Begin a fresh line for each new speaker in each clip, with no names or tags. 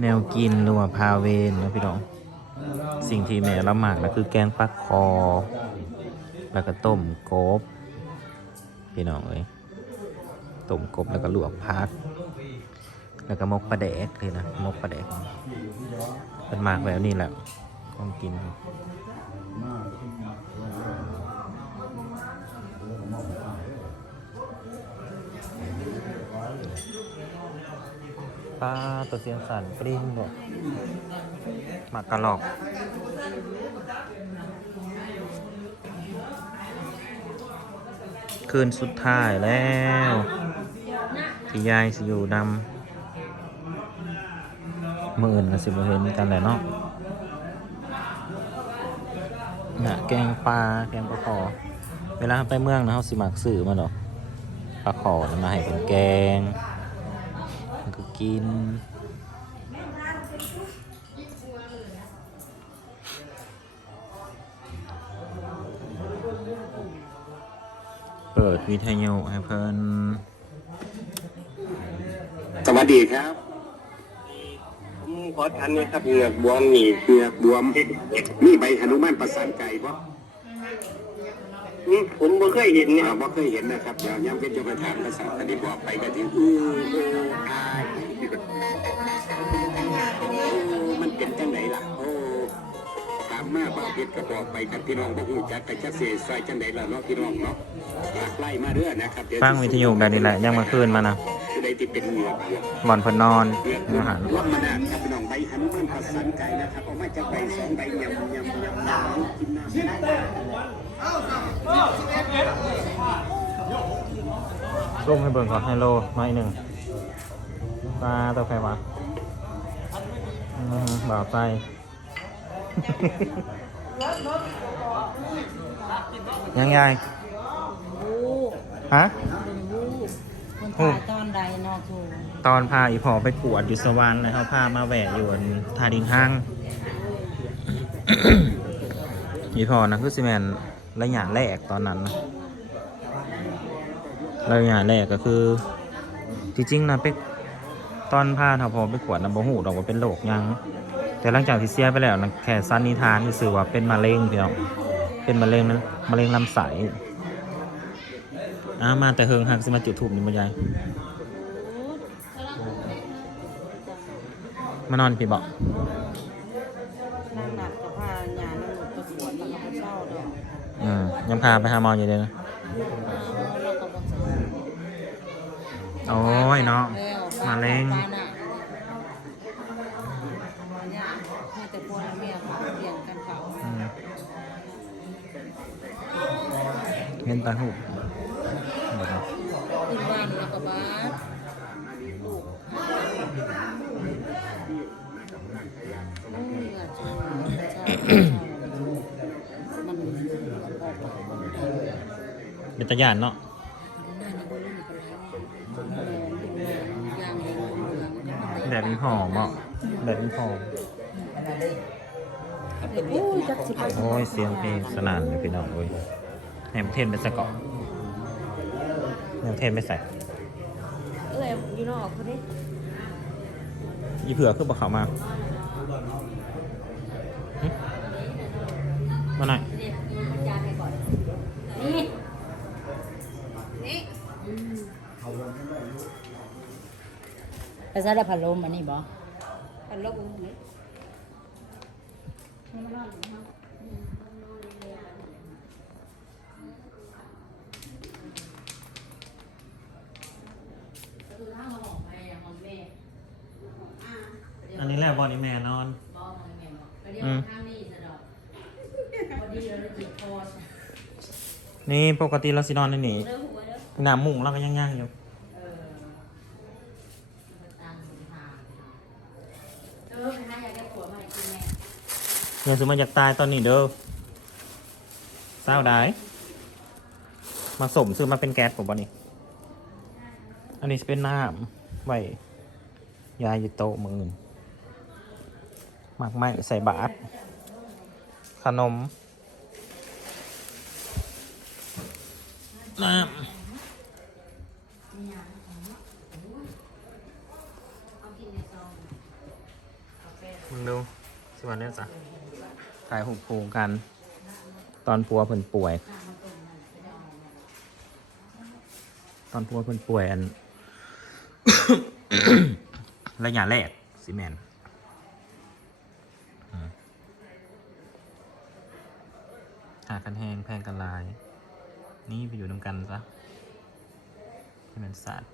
แนวกินหรือว่าพาเวนนะพี่น้อง สิ่งที่แม่ละหมากนะคือแกงปลาคอ แล้วก็ต้มกบ พี่น้องเอ้ยต้มกบแล้วก็ลวกพัก แล้วก็มกปลาแดกเลยนะมกปลาแดกเป็นหมากแบบนี้แหละของกิน ปลาตัวเสียงสันปริ้งบ่หมากกระหลอกคืนสุดท้ายแล้วที่ยายสิอยู่นำมื่อื่นก็สิบเห็นกันแหละเนาะน่ะแกงปลาแกงปลาขอเวลาไปเมืองนะเขาสิมักซื้อมาดอกปลาขอนะมาให้เป็นแกง ก็กิน เปิดวิทยุให้เพิ่น
สวัสดีครับผมขอทันนะครับเหงือกบวมนี่เหงือกบวมมีใบหนุมานประสานไก่ปะ
นี่ผมบ่เคยเห็นเนี่ย
อ่าบ่เคยเห็นนะครับเดี๋ยวย้ำเป็นเจ้าประธานภาษาคณิตบอกไปก็ถึงอู้โออายโอ้ มันเป็นจังไหนล่ะ โอ้ถามมาบ้าเพชรก็บอกไปกันพี่น้องบ่ฮู้จักกันจักเสียซอยจังไหนล่ะเนาะพี่น้องเนาะหลากไล่มาเรื่อยนะครับเดี๋ยว
ฟังวิทยุแบบนี้แหละยังมาคืนมานะ
ผู้ใดที่เป็นเหงือกบวม
บ่อนเพิ่นนอน
เรียก
อาหาร
ว่ามาดามครับพี่น้องใบหันมันประสานไก่นะครับเอามาจากใบสองใบยำยำยำยำกินน้ำ
ร่มให้เบิ่งก่อนไฮโลมาอีกหนึ่ง ปลาตัวใครวะอือฮึบ่าวไส้ยังไงฮะ
คนถ่ายตอนใดเนอทู
ตอนพาอีพอไปกวดอยู่สวรรค์นะครับพามาแหวะอยู่อันทาดิงห้างอีพอนะคือสิแมนระยะแรกตอนนั้นนะระยะแรกก็คือ จริงๆนะไป ตอนพาทพอไปกวดนะบ่หูดอกว่าเป็นโรคหยัง แต่หลังจากที่เสียไปแล้วนะแค่สันนิษฐานที่สื่อว่าเป็นมะเร็งพี่น้องเป็นมะเร็งนั้นมะเร็งลำไส้อ้ามาแต่เฮิงหักสิมาจุดถูกนี่บ่ยายมานอนพี่บอก
นั่งหนักกับพาหยานั่งหลุดประกวดแล้วก็บ่เศร้าดอก
อืมยังพาไปหาหมออยู่เลยนะ
เราก็บ่เศร้า
โอ้ยเนาะ
แล้ว
มะเร็ง
ปานน่ะเนี่ยให้แต่พวกเมียเขาเปลี่ยนกันเขา
อืมเห็นตาหูเดี๋ยวนะ
ขึ้นบ้านแล้วก็บ้านลูกโอ้ยอาจจะมันมันออกไปมันได้
เป็นตาย่านเนาะ
เหลือง
แบบนี้หอมอะแบบนี้หอม
โอ้ยจักสิไป
โอ้ย เสียงเพลงสนั่นเลยพี่น้องโอ้ยแหมเทนไปสะเกาะแหมเทนไปใส่
เอ้ยอยู่นอกคนนี้
ยีเผือกคือบอกเขามาหึมาหน่อย
นี่ ไปซะได้พัดลมอันนี้บ่พัดลมอันนี้
อันนี้แหละบอดี้แมนนอน อืม นี่ปกติเราสินอนในนี้น้ำมุงเราก็ย่างๆอยู่ เงินซื้อมาจากตายตอนนี้เด้อเศร้าได้มาสมซื้อมาเป็นแก๊สผมบ่นี่ อันนี้จะเป็นน้ำไว้ยายอยู่โต๊ะมื่นหมากไม้ใส่บาตรขนม น้ำ ดูสิวันนี้จ้ะถ่ายหุบผูกัน ตอนปัวเพิ่นป่วย ตอนปัวเพิ่นป่วยอัน ระยะแรกสิแมนหากันแหงแพงกันลาย นี่ไปอยู่น้ำกันซะให้มันสัตว์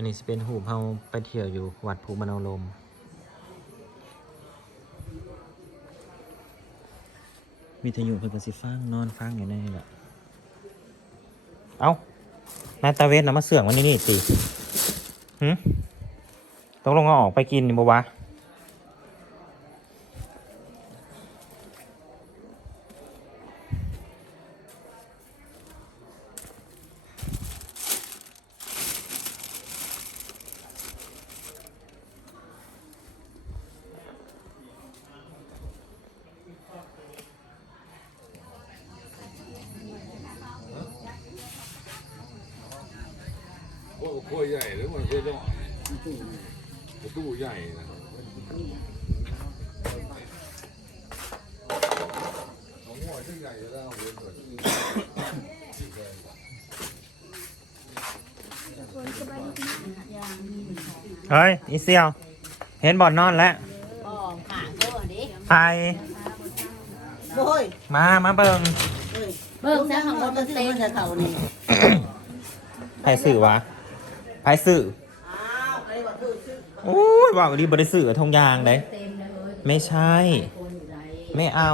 อันนี้จะเป็นหูปเฮาไปเที่ยวอยู่วัดภูมโนลมวิทยุเพิ่นก็สิฟังนอนฟังอยู่ในนี่แหละ เอ้านายตาเวทนะมาเสื่องวันนี้นี่สิหึต้องลงเอาออกไปกินนี่บ่วะ
โอ้โหใหญ่หรือมันคือต้องประตูใหญ่นะของหัวที่ใหญ่แล้วเอาเงินเปิด
เฮ้ยอีเซียว เห็นบอลนอนแล้ว
อ๋อขาเจ้าดิ
ไป
โอ้ย
มามาเบิ่ง
เบิ่งซะข้างบนมันเต็มเขานี่
ไผสื่อวะ ไผสื่อ
อ้าวใครว่าคือชื่อ
โอ้ยว่าดีบริสื่อทงยางเลย
เต็มเลย
ไม่ใช่
คนอยู่ไหน
ไม่เอา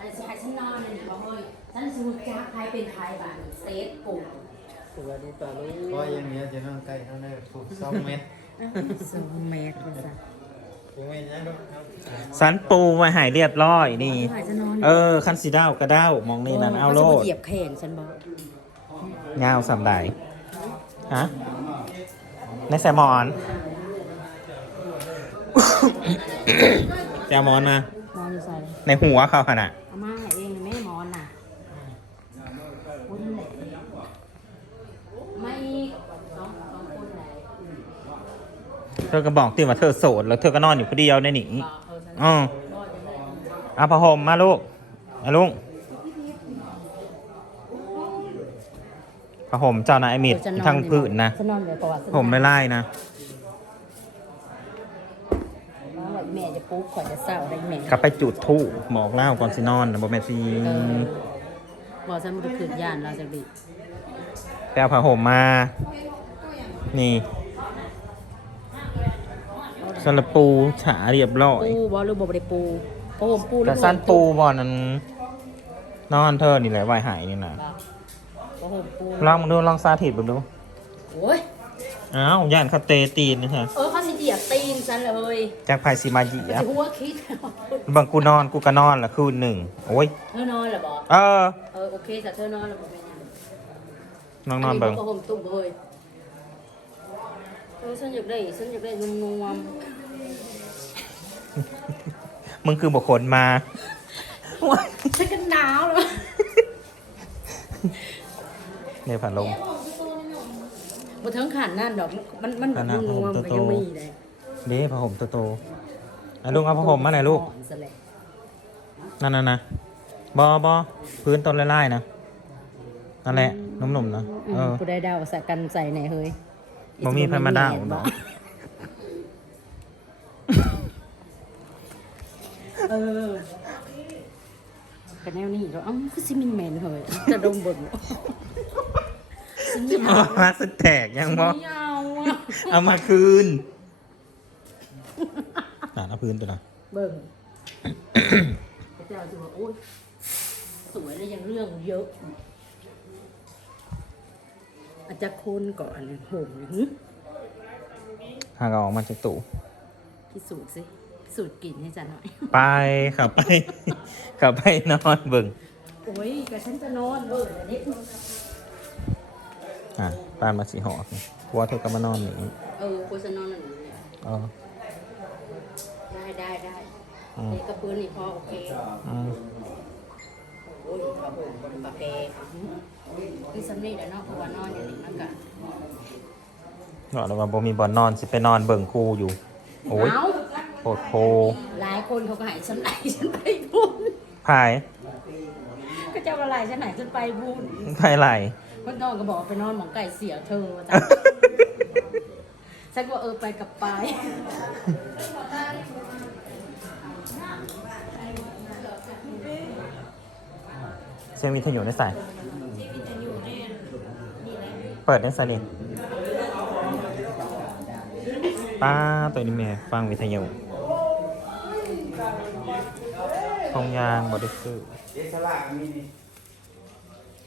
อันสิให้ฉันนอนเลยบอกเฮ้ยฉันสูจักใครเป็นใครบ้างเซฟกู
เพราะอย่างเงี้ยจะต้องใกล้เท่านั้นถูกสองเมตร
สองเมตรเลยจ้ะ
ถูกเมตรยังก็
สันปูมาใหายเรียบร้อยนี่
ใครจะนอน
เออ คันสีดาวกระด้าวมองนี่นั่นเอาโล
ด
ด
เหยียบแขนฉันบอก
ยาวสำได ฮะในแซมอนจะเอามอนมา
นอนอยู่ใส่
ในหัวเขาขนาด
เอามาให้เองเลยไม่มอนน่ะคนแหละไม่สองสองคนไหน
เธอก็บอกติว่าเธอโสดแล้วเธอก็นอนอยู่คนเดียวในหนี
บอกเออฉัน
อ๋อ
บอกจะได้
เอาผ้าห่มมาลูกเอาลุง ผ้าห่มเจ้านายมิดทั้งพื้นนะ
ฉันนอนเลยประวัติ
ผมไม่ไล่นะ
ว่าแม่จะปุ๊บขอจะเศร้าได้แม่
กลับไปจุดทูบบอกเล่าก่อนสินอนนะบอกแม่ซี
เออบอกฉันมันคืนย่านเราจะดิ
ไปเอาผ้าห่มมา นี่สลับปูฉาเรียบร้อย
ปูบอหรือบอบได้ปูเพราะผมปู
แต่สั้นปูบอลนั้นนอนเธอนี่แหละวายหายนี่นะ
เพราะผมปู
ลองมาดูลองสาธิตมาดู
โอ้ย
อ้าวย่านเขาเตตีนนะฮะ
เออเขาสิเหยียบตีนฉันเลย
จากไพซีมาเหยีย
จะ
บ
หัวคิด
บางกูนอนกูก็นอนละคืนหนึ่งโอ้ย
เธอนอนเหรอบอก
เออ
เออโอเคแต่เธอนอนแล้วบอกเป็นยัง
น้องนอนเบิ่ง
เพราะผมตุ้มเลยเออฉันอยากได้ฉันอยากได้นวม
มึงคือบุคคลมา
ๆฉันก็หนาวเลย
เนี่ยผ่านลม
บนทั้งขันนั่นดอกมันมันแบบ
ขนาด
นวม
ผม
ๆ
โต
มัน
ๆ
ยังมีเลย
เด้ผ้าห่มโตๆอะลุงเอาผ้าห่มมาหน่อยลูก
อ่อนซะแหละ
นั่นน่ะนะบอบอพื้นต้นไล่ๆนะนั่นแหละนุ่มๆนะ
อืม
เออ
ผู้ใดดาวใส่กันใส่ไหนเฮ้ย
บ่มีไผมาดาว
บ่
เนาะ
เออ กันแนวนี้เราเอ้าคือซิมินแมนเฮ้ยจะดมเบิ่งฉันไม่เอา
มาสแตกยังบอ
ไม่เอาอะ
เอามาคืนน่าเอาพื้นตัวนะ
เบิ่งเจ้าจะว่าโอ้ยสวยแล้วยังเรื่องเยอะ อาจจะคนก่อนโหมหึ
หากเอาออกมาจากตู้
พิสูจน์สิพิ สูจน์กลิ่นให้จันหน่อย
ไปขับไป ขับไปนอนเบิ่ง
โอ้ยก็ฉันจะนอนเลยอันนี้
อะปานมาสีหอกนี่ผัวเธอก็มานอนนี่
เออกูจะนอนอันนี้เนี่ย
อ๋อ
ได้ได้ได้
อืม
เด็กกระปืนนี่พอโอเค
อืม
โอ้ยปะโบปะเปคือสำนีแหล้วเนาะเพราะว่านอนอย่างนี้มันก็
บอกเลยว่าบ่มีบ่อนนอนสิไปนอนเบิ่งครูอยู่ โอ้ย
เอา
โคตรโพ
หลายคนเขาก็ใหายฉันไหลฉันไปบุญ
พาย
ก็จะอะไรฉันไหนฉันไปบุญ
พายไหล
คนนอนก็บอกไปนอนหมองไก่เสียเธอจ้ะ ฉันก็เออไปกับไป
เสียงวิทยุในสายเปิดในสายนี่ป้าตัวนี้แม่ฟังวิทยุ ทงยางบไดิซื้อ
เดี๋ยวฉลากมีนี่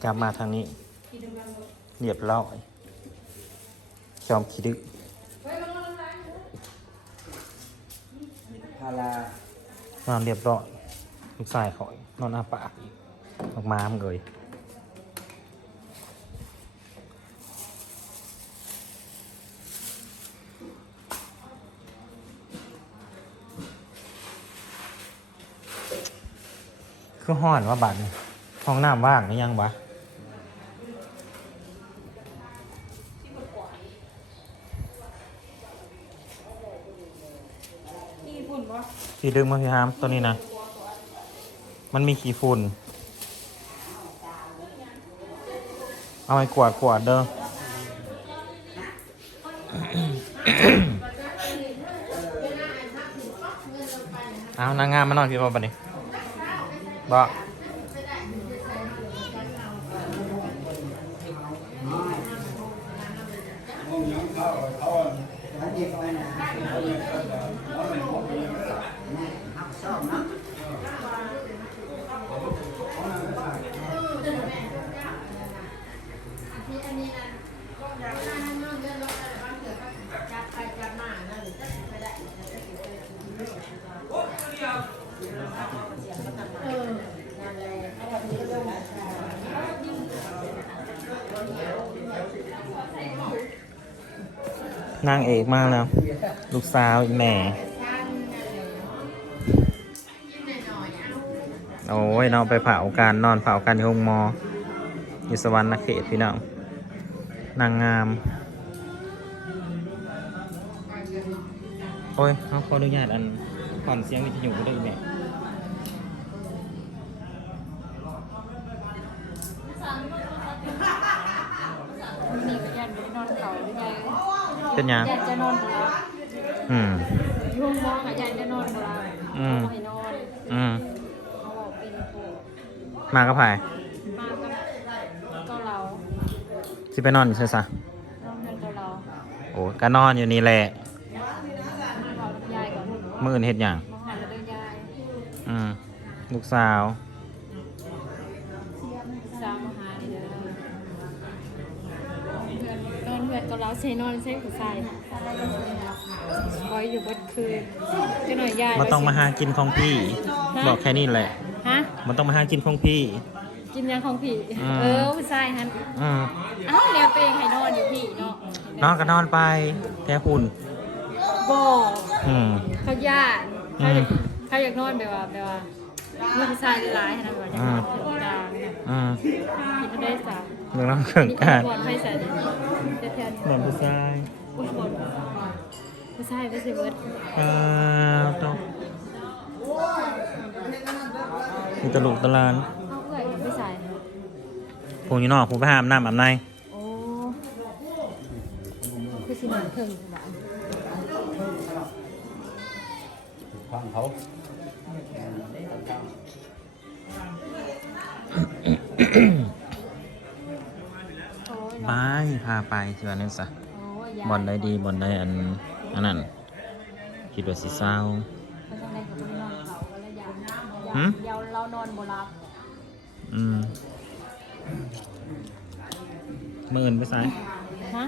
กลับมาทางนี้ เรียบร้อย จอมขี้ดึก
พารา
นอนเรียบร้อยลูกชายขอย นอนอาปากออกมามันเลย คือห่อนว่าบัตรห้องน้ำว่างหรือยังวะพี่ดึงมาพี่ฮามตัวนี้นะ มันมีขี้ฝุ่น เอาไปกวาดกวาดเด้อเอานางงามมาหน่อยพี่บอบันนี้ บอก นางเอกมากแล้ว ลูกสาวอีแม่ โอ้ยเราไปเผาการนอนเผากันที่ห้องมออยู่สวรรค์นเขตพี่น้องนางงาม โอ้ยเขาขออนุญาตอันผ่อนเสียงวิทยุก็ได้แม่
นี่ก็ยันไปนอนเขาหรือไง
เป็นยัง
ยันจะนอนบ่หลับ
อืม
ยุ่งมองอะยันจะนอนบ่หลับ
อืม
บ่ให้นอน
อืม
เขาบอกเป็นโผ
มากับไผ
มากับเกาเหลา
สิไปนอนอยู่ใช่ซะ
นอนกันเกาเหลา
โอ้ก็นอนอยู่นี่แหละ
มาเขากับยายก่อน
มื่นเห็ดอย่าง
มาหาแล้วเด้อยาย
อืม ลูกสาว
สามมาหานี่เด้อเพื่อนนอนเพื่อนเกาเหลาใส่นอนใส่ผู้ชายคอยอยู่บนคืนจะหน่อยยาย
มันต้องมาหากินของพี่ บอกแค่นี้แหละ
ฮะ
มันต้องมาหากินของพี่
กินยังของพี่
อืม
เออผู้ชายฮัน
อืม
เอ้าเดี๋ยวตัวเองให้นอนอยู่พี่เนาะ
นอนก็นอนไปแค่หุ่น
บอก
อืม
เขาญาติ
อื
เขา
ม
อยากเขาอยากนอนแบบว่าแบบว่ามีผู้ชายหลายๆนะแบบว่า
อืม
จางเนี่ย
อืม
กินได้สาม
เรื่องน้ำเครื่อง
มี
การ
บอลไฟใส่แทน
นอนผู้ชาย
อุ้ยบอลผู้ชายไม่ใช่เบิร์ด
อ้าวต้องมีตลุกตะลาน
เอาเอื่อยไม่ใส่
พูอยู่นอกพูไปหามน้ำอาบใน
โอ้คือสิหนังเพิ่งแบบ
ฟังเขา
ไป
เนาะ
พาไปที่วันนี้ซะ
โอ้ยยาย
บอลได้ดีบอลได้อันอันนั้นคิดว่าสิเศร้า
เขาต้องได้เขาไปนอนเขาก็เลยยาวยาว
หืม
ยาวเรานอนบ่รับ
อืมหมื่นไปสาย
ฮะ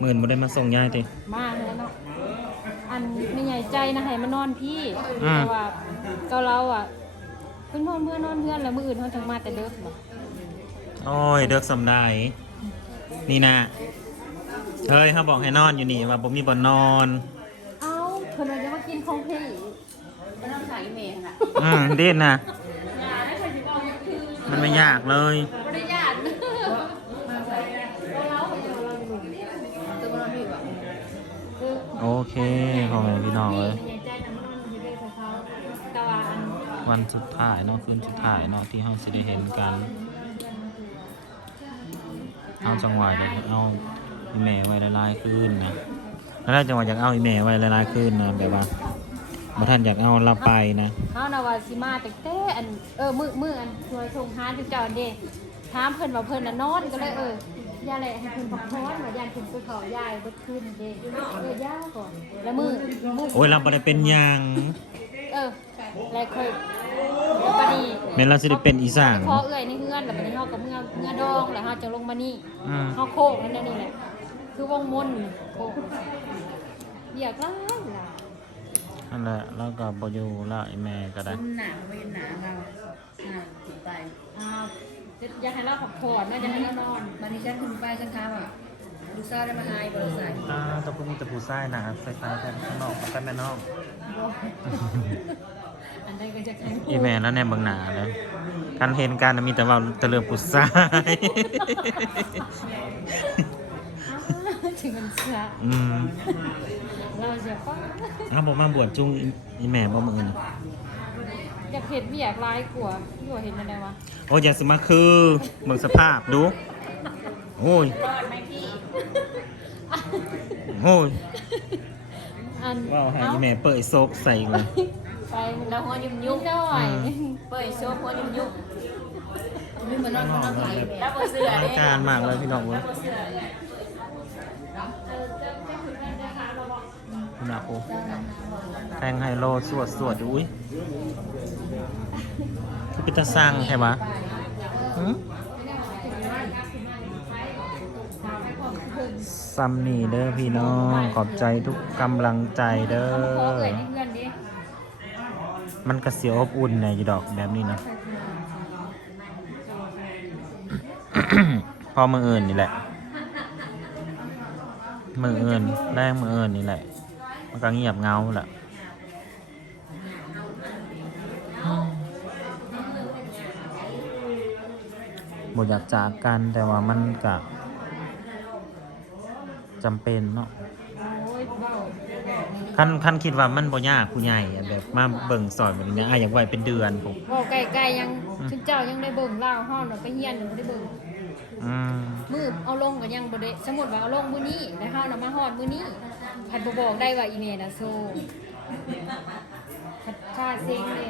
หมื่นบ่ได้มาส่งยายติ
มากเลยเนาะอันไม่ใหญ่ใจนะให้มานอนพี่
อืม
แต่ว่าเกาเราอะคือเป็นนอนเมื่อนอนเพื่อนแล้วมื้ออื่นเฮาจังมาแต่เด้อบ่
โอ้ยเด็กสำได้นี่นะเฮ้ยเขาบอกให้นอนอยู่นี่ว่าผมมีบ่อนนอน
เอ้าเพิ่นว่าจะมากินของพี่บ่ต้องใส่แม่น่ะ
อืมเด่นนะ
อย่าได้ใส่สิเอาอย่างคือ
มันไม่ยากเลย
บ่ได้ญาติเราเขาจะเราอยู่ตัวเราพี่บ่เออ
โอเคพ่อแม่พี่น้องเลย
นี่ใจน้ำมันอยู่ด้วยกับเขาแต่ว่าอัน
วันสุดท้ายเนาะคืนสุดท้ายเนาะที่เราสิได้เห็นกัน เอาจังหวะเดี๋ยวเอาอีเมลไว้ละลายคืนนะแล้วถ้าจังหวะอยากเอาอีเมลไว้ละลายคืนนะแบบว่าบ่ท่านอยากเอาเราไปนะ
เฮาน่ะว่าสิมาแต่แต่อันเออมื้อมื้ออันช่วยส่งหาที่เจ้าเด้ถามเพิ่นว่าเพิ่นน่ะนอนก็เลยเออย่าแหละให้เพิ่นพักผ่อนว่าย่านเพิ่นไปเขายายบ่คืนเด้เออย่าก่อนแล้วมื้อมื้อ
โอ้ยเราบ่ได้เป็นหยัง
เออแล้วค่อย ปานนี้
แม่นเราสิได้เป็นอีสาน
พอเอื้อยในเฮือนแล้วบัดนี้เฮาก็เมื่อเมื่อดองแล้วเฮาจะลงมานี่
อืม
เฮาโคกนั่นนี่แหละ คือวงมนต์โคกอยากหลายหลาย
นั่นแหละแล้วก็บ่อยู่ละอีแม่ก็ได้
หนาไม่หนาเราหนาถึงไป
อ้าวอยากให้เราพักผ่อนนะอยากให้เรานอน
วันนี้ฉันถึงไปฉันทำอะลูกสาวได้มาหายบริษัท
อ่าแตะพูมีแตะพูไส้นะคล้ายๆกันข้างนอกกันแม่นอก
อั นใดก็จะแข็ง
อีแม่แล้วแนมเบางหนาเลยการเห็นการน่ะมีแต่ว่าแตะเลือผู้ไส้
ถึงมันเสีย
อืม
เราจะฟัง
เอาบอกมาบวชจุงอีอีแม่บ่มืออื่น
อยากเห็นไม่อยากร้ายกลัวพี่ว่าเห็นอะไรวะ
โอ้ยอย่าสิมาคือเบิ่งสภาพดู โอ้ย
รอดไหมพี่
โอ้ย
อัน
ว้าวให้
เอ้า
อีแม่เปิดโซกใส่เลย
ไปแล้วหัวยุ่มยุ่มหน่อย
อืม
เปิดโซ่หัวยุ่มยุ่ม
ไม่เหมือนนอนนอนไหล
แล้วเปิดเสื้อ
อลังการมากเลยพี่น้องเว้ยคุณอาโอแทงไฮโลสวดสวดอุ้ยคือพิตาสั่งใช่ไหมหืมซัมนี่เด้อพี่น้อง ขอบใจทุกกำลังใจเด้
เอ
มันกระเสียวอบอุ่นในอยู่ดอกแบบนี้นะพอมืออื่นนี่แหละ มืออื่นแรงมืออื่นนี่แหละ มันก็เงียบเงาแหละบอยากจากกันแต่ว่ามันกะจำเป็นเนาะ
โอ้ยเบา
ขั้นขั้นคิดว่ามันบ่ยากผู้ใหญ่อะแบบมาเบิ่งสอนแบบนี้อะอยากไว้เป็นเดือนผม
เบาไกลๆยังชุนเจ้ายังได้เบิ่งเล่าห้องหน่อยไปเฮียนยังบ่ได้เบิ่ง
อืม
มือเอาลงก็ยังบ่ได้สมมุติว่าเอาลงมื้อนี้แล้วเฮาน่ะมาฮอดมื้อนี้คันบ่บอกได้ว่าอีเมลน่ะโซคันค่าเซ็งเด้